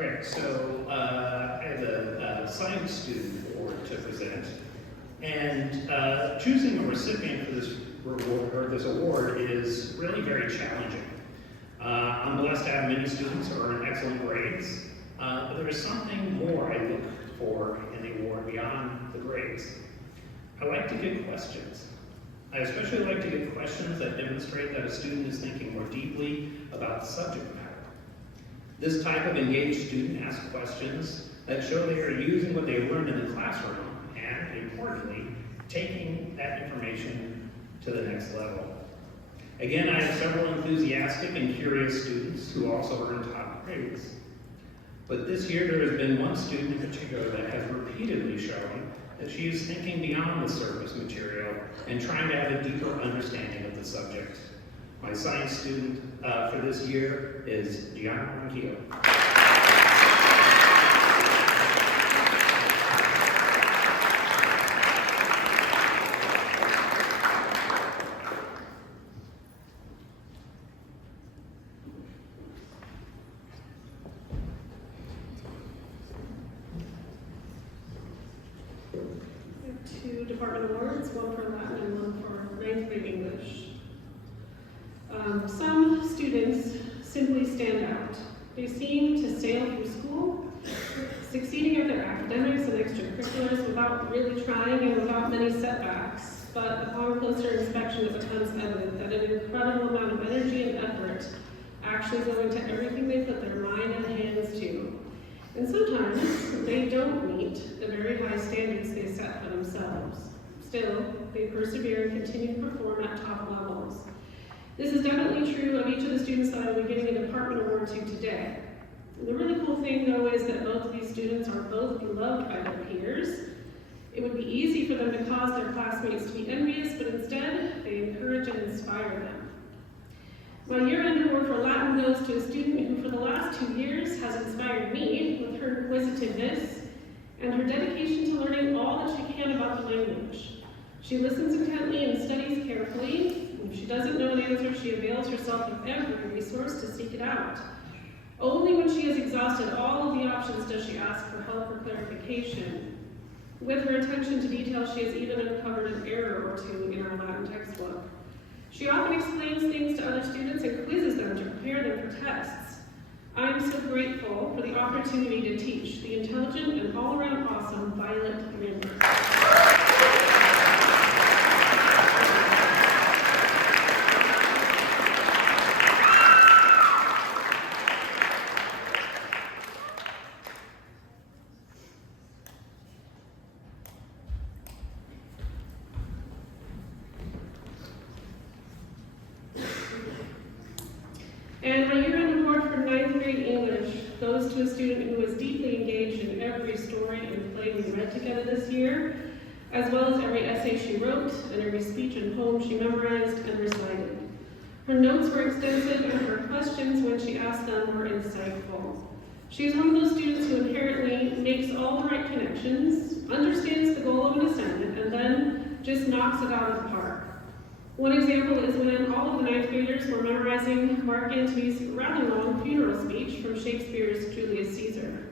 Okay, so I have a science student award to present, and choosing a recipient for this reward or this award is really very challenging. I'm blessed to have many students who earn excellent grades, but there is something more I look for in the award beyond the grades. I like to get questions. I especially like to get questions that demonstrate that a student is thinking more deeply about the subject matter. This type of engaged student asks questions that show they are using what they learned in the classroom and, importantly, taking that information to the next level. Again, I have several enthusiastic and curious students who also earn top grades. But this year there has been one student in particular that has repeatedly shown that she is thinking beyond the surface material and trying to have a deeper understanding of the subject. My science student for this year is Gianna Ronquillo. Two department awards, one for Latin and one for 9th grade English. Some students simply stand out. They seem to sail through school, succeeding at their academics and extracurriculars without really trying and without many setbacks. But upon closer inspection, it becomes evident that an incredible amount of energy and effort actually go into everything they put their mind and hands to. And sometimes they don't meet the very high standards they set for themselves. Still, they persevere and continue to perform at top levels. This is definitely true of each of the students that I will be giving a department award to today. And the really cool thing, though, is that both of these students are both beloved by their peers. It would be easy for them to cause their classmates to be envious, but instead, they encourage and inspire them. My year-end award for Latin goes to a student who for the last 2 years has inspired me with her inquisitiveness and her dedication to learning all that she can about the language. She listens intently and studies carefully. If she doesn't know an answer, she avails herself of every resource to seek it out. Only when she has exhausted all of the options does she ask for help or clarification. With her attention to detail, she has even uncovered an error or two in our Latin textbook. She often explains things to other students and quizzes them to prepare them for tests. I am so grateful for the opportunity to teach the intelligent and all-around awesome Violet Lambert. And my year-end award for 9th grade English goes to a student who was deeply engaged in every story and play we read together this year, as well as every essay she wrote and every speech and poem she memorized and recited. Her notes were extensive and her questions when she asked them were insightful. She is one of those students who inherently makes all the right connections, understands the goal of an assignment, and then just knocks it out of the park. One example is when all of the 9th graders were memorizing Mark Antony's rather long funeral speech from Shakespeare's Julius Caesar.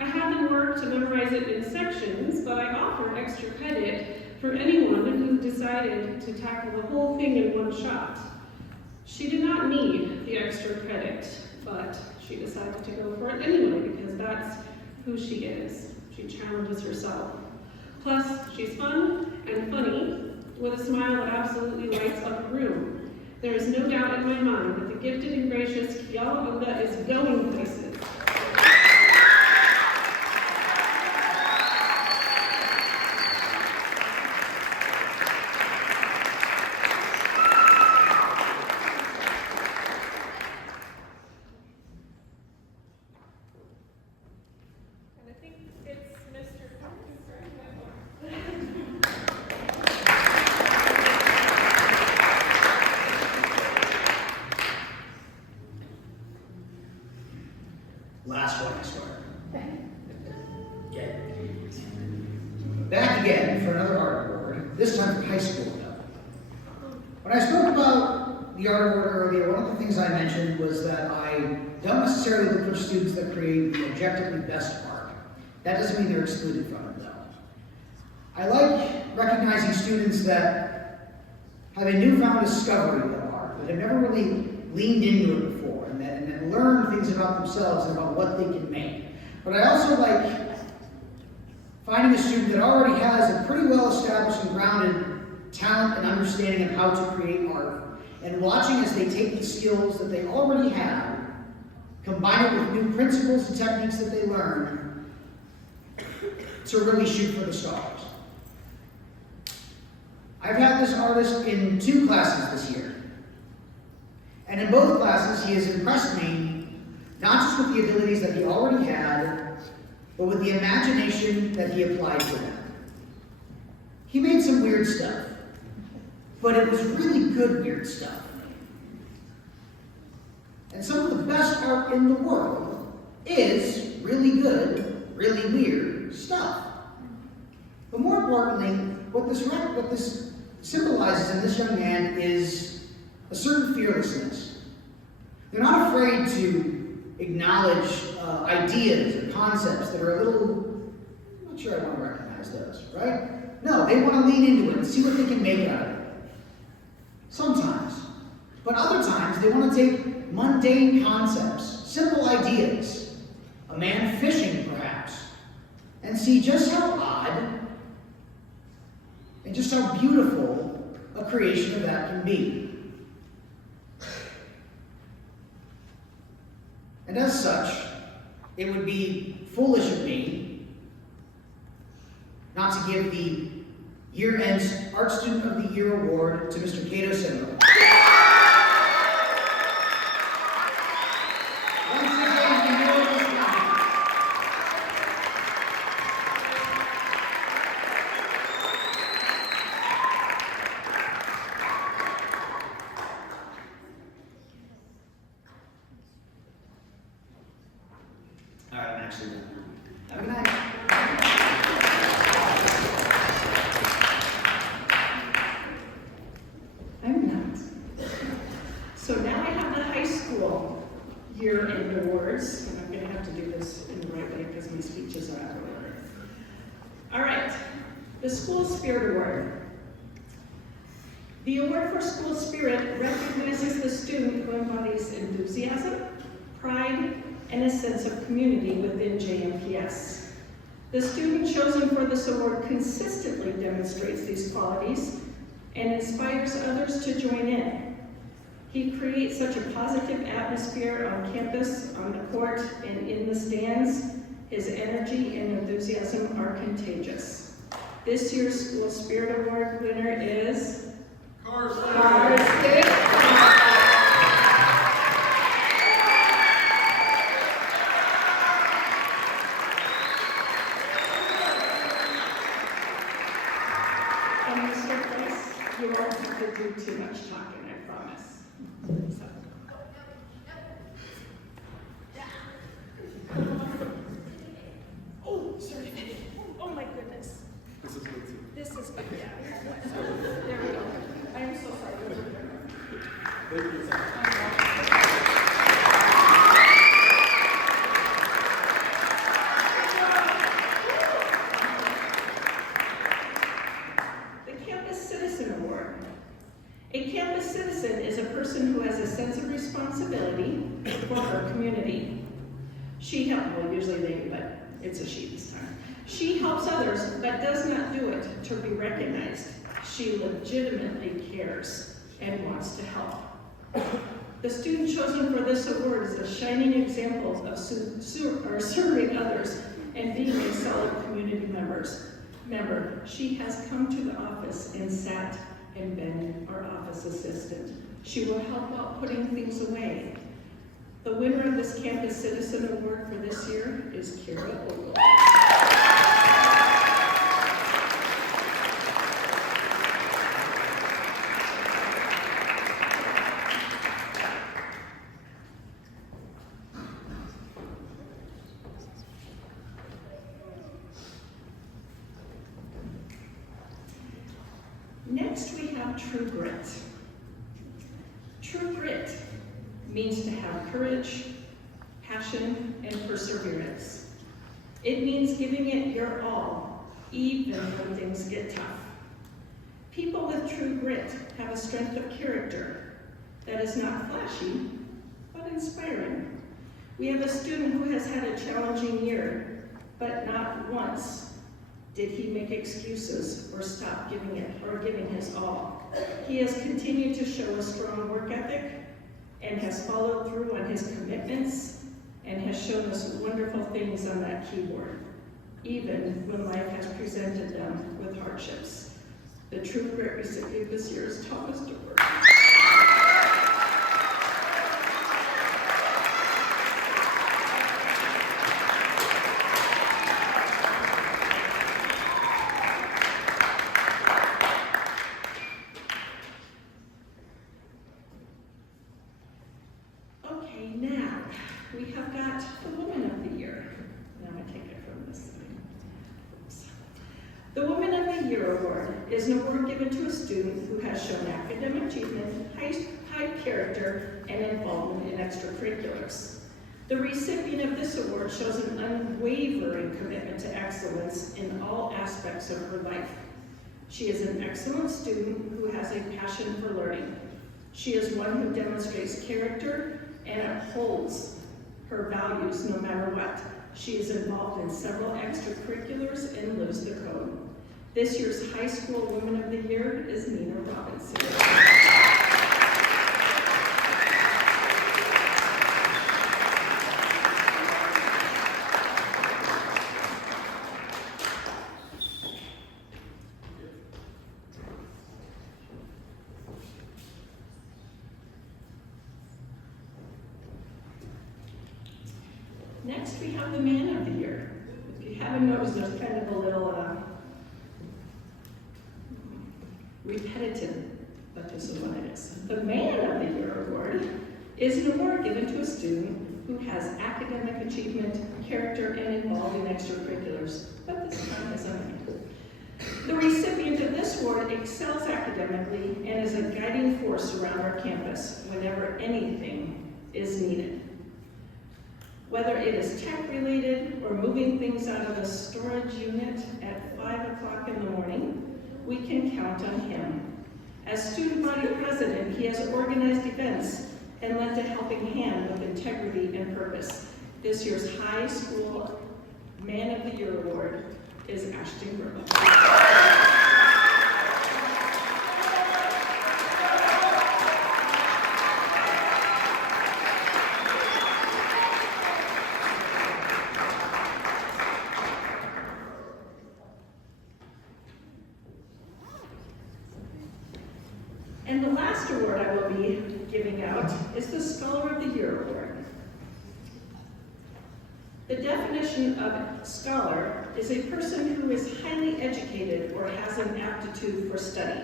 I had them work to memorize it in sections, but I offered extra credit for anyone who decided to tackle the whole thing in one shot. She did not need the extra credit, but she decided to go for it anyway because that's who she is. She challenges herself. Plus, she's fun and funny, with a smile that absolutely lights up a room. There is no doubt in my mind that the gifted and gracious Kiala Unga is going places. And I think it's Mr. Last one, I swear. Yeah. Back again for another art award, this time for high school level. When I spoke about the art award earlier, one of the things I mentioned was that I don't necessarily look for students that create the objectively best art. That doesn't mean they're excluded from it, though. I like recognizing students that have a newfound discovery of art, that have never really leaned into it before, and that learn things about themselves and about what they can make. But I also like finding a student that already has a pretty well-established and grounded talent and understanding of how to create art, and watching as they take the skills that they already have, combine it with new principles and techniques that they learn, to really shoot for the stars. I've had this artist in 2 classes this year. And in both classes, he has impressed me, not just with the abilities that he already had, but with the imagination that he applied to them. He made some weird stuff, but it was really good weird stuff. And some of the best art in the world is really good, really weird stuff. But more importantly, what this symbolizes in this young man is a certain fearlessness. They're not afraid to acknowledge ideas or concepts that are a little, I'm not sure I want to recognize those, right? No, they want to lean into it and see what they can make out of it. Sometimes. But other times, they want to take mundane concepts, simple ideas, a man fishing perhaps, and see just how odd and just how beautiful a creation of that can be. And as such, it would be foolish of me not to give the year-end Art Student of the Year award to Mr. Cato Simo. All right, I'm actually done now. Have a good night. I'm not. So now I have the high school year-end awards, and I'm going to have to do this in the right way because my speeches are out of order. All right, the School Spirit Award. The award for school spirit recognizes the student who embodies enthusiasm, pride, and a sense of community within JMPS. The student chosen for this award consistently demonstrates these qualities and inspires others to join in. He creates such a positive atmosphere on campus, on the court, and in the stands. His energy and enthusiasm are contagious. This year's School Spirit Award winner is Karsten. And Mr. Price, you won't have to do too much talking, I promise. So. Oh, sorry. Oh my goodness. This is good, yeah. So, there we go. I am so sorry. Thank you. The Campus Citizen Award. A campus citizen is a person who has a sense of responsibility for her community. She helps, well, usually they, but it's a she this time. She helps others, but does not do it to be recognized. She legitimately cares and wants to help. The student chosen for this award is a shining example of serving others and being a solid community member. She has come to the office and sat and been our office assistant. She will help out putting things away. The winner of this Campus Citizen Award for this year is Kira Ogle. Next, we have True Grit. True grit means to have courage, passion, and perseverance. It means giving it your all, even when things get tough. People with true grit have a strength of character that is not flashy, but inspiring. We have a student who has had a challenging year, but not once did he make excuses or stop giving his all. He has continued to show a strong work ethic and has followed through on his commitments and has shown us wonderful things on that keyboard, even when life has presented them with hardships. The true grit recipient this year is Thomas DeWert. Okay, now we have got the Woman of the Year. Now I take it from this side. Oops. The Woman of the Year Award is an award given to a student who has shown academic achievement, high character, and involvement in extracurriculars. The recipient of this award shows an unwavering commitment to excellence in all aspects of her life. She is an excellent student who has a passion for learning. She is one who demonstrates character and upholds her values no matter what. She is involved in several extracurriculars and lives the code. This year's High School Woman of the Year is Nina Robinson. Next, we have the Man of the Year. If you haven't noticed, there's kind of a little repetitive, but this is what it is. The Man of the Year Award is an award given to a student who has academic achievement, character, and involved in extracurriculars, but this time is a man. The recipient of this award excels academically and is a guiding force around our campus whenever anything is needed. Whether it is tech-related or moving things out of the storage unit at 5 o'clock in the morning, we can count on him. As student body president, he has organized events and lent a helping hand with integrity and purpose. This year's High School Man of the Year Award is Ashton Grove. And the last award I will be giving out is the Scholar of the Year Award. The definition of scholar is a person who is highly educated or has an aptitude for study.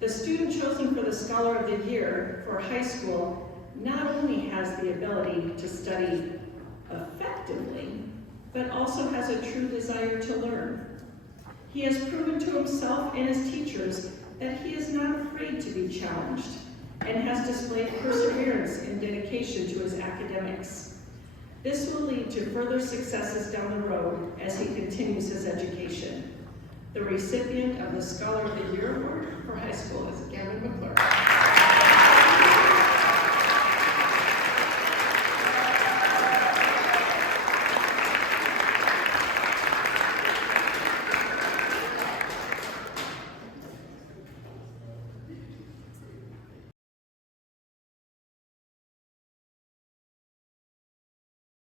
The student chosen for the Scholar of the Year for high school not only has the ability to study effectively, but also has a true desire to learn. He has proven to himself and his teachers that he is not afraid to be challenged and has displayed perseverance and dedication to his academics. This will lead to further successes down the road as he continues his education. The recipient of the Scholar of the Year Award for high school is Gavin McClure.